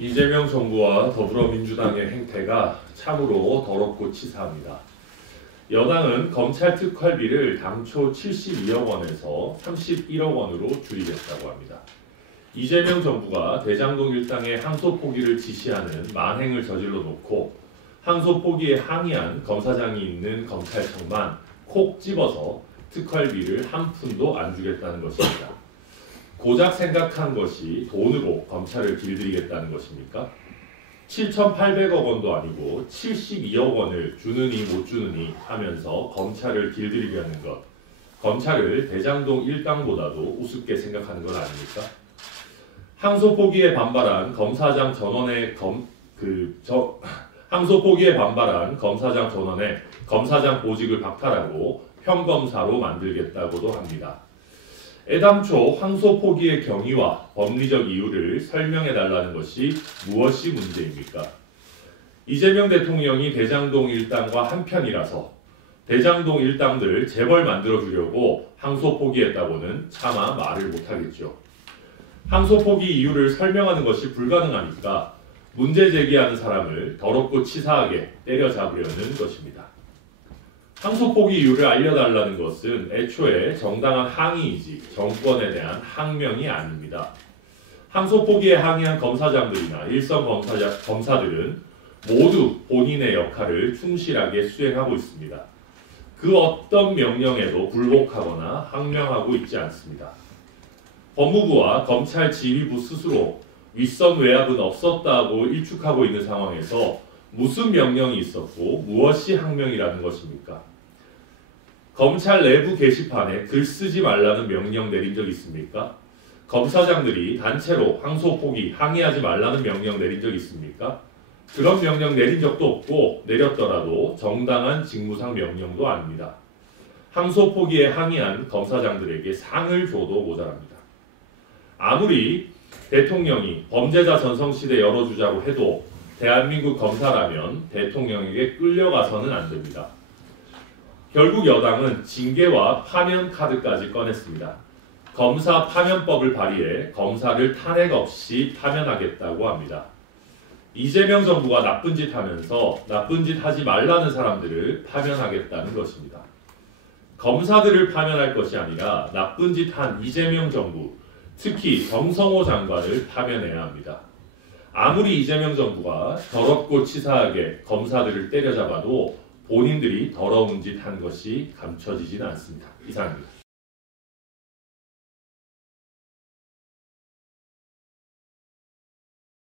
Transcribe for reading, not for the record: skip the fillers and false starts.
이재명 정부와 더불어민주당의 행태가 참으로 더럽고 치사합니다. 여당은 검찰 특활비를 당초 72억 원에서 31억 원으로 줄이겠다고 합니다. 이재명 정부가 대장동 일당의 항소 포기를 지시하는 만행을 저질러 놓고 항소 포기에 항의한 검사장이 있는 검찰청만 콕 집어서 특활비를 한 푼도 안 주겠다는 것입니다. 고작 생각한 것이 돈으로 검찰을 길들이겠다는 것입니까? 7,800억 원도 아니고 72억 원을 주느니 못 주느니 하면서 검찰을 길들이려는 것, 검찰을 대장동 일당보다도 우습게 생각하는 건 아닙니까? 항소 포기에 반발한 검사장 전원의 검사장 보직을 박탈하고 평검사로 만들겠다고도 합니다. 애당초 항소 포기의 경위와 법리적 이유를 설명해달라는 것이 무엇이 문제입니까? 이재명 대통령이 대장동 일당과 한편이라서 대장동 일당들 재벌 만들어주려고 항소 포기했다고는 차마 말을 못하겠죠. 항소 포기 이유를 설명하는 것이 불가능하니까 문제 제기하는 사람을 더럽고 치사하게 때려잡으려는 것입니다. 항소 포기 이유를 알려달라는 것은 애초에 정당한 항의이지 정권에 대한 항명이 아닙니다. 항소 포기에 항의한 검사장들이나 일선 검사들은 모두 본인의 역할을 충실하게 수행하고 있습니다. 그 어떤 명령에도 불복하거나 항명하고 있지 않습니다. 법무부와 검찰 지휘부 스스로 윗선 외압은 없었다고 일축하고 있는 상황에서 무슨 명령이 있었고 무엇이 항명이라는 것입니까? 검찰 내부 게시판에 글 쓰지 말라는 명령 내린 적 있습니까? 검사장들이 단체로 항소 포기, 항의하지 말라는 명령 내린 적 있습니까? 그런 명령 내린 적도 없고 내렸더라도 정당한 직무상 명령도 아닙니다. 항소 포기에 항의한 검사장들에게 상을 줘도 모자랍니다. 아무리 대통령이 범죄자 전성시대 열어주자고 해도 대한민국 검사라면 대통령에게 끌려가서는 안 됩니다. 결국 여당은 징계와 파면 카드까지 꺼냈습니다. 검사 파면법을 발의해 검사를 탄핵 없이 파면하겠다고 합니다. 이재명 정부가 나쁜 짓 하면서 나쁜 짓 하지 말라는 사람들을 파면하겠다는 것입니다. 검사들을 파면할 것이 아니라 나쁜 짓 한 이재명 정부, 특히 정성호 장관을 파면해야 합니다. 아무리 이재명 정부가 더럽고 치사하게 검사들을 때려잡아도 본인들이 더러운 짓 한 것이 감춰지지는 않습니다. 이상입니다.